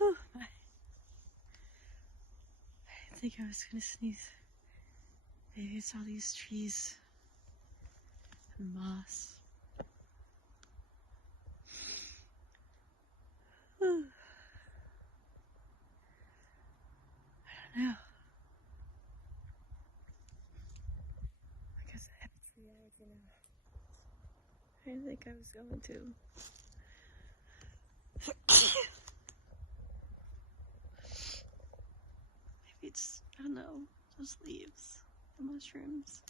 Oh, I think I was gonna sneeze. Maybe it's all these trees and moss. I don't know. I guess I have a tree allergy now. I didn't think I was going to. Maybe it's, I don't know, those leaves, the mushrooms.